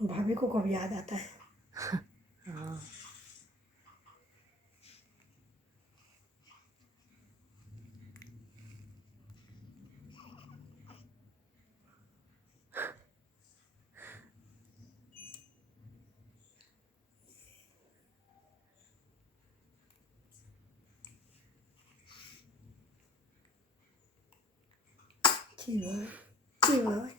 भाभी को कब याद आता है। हाँ जी बाबा, जी बाबा।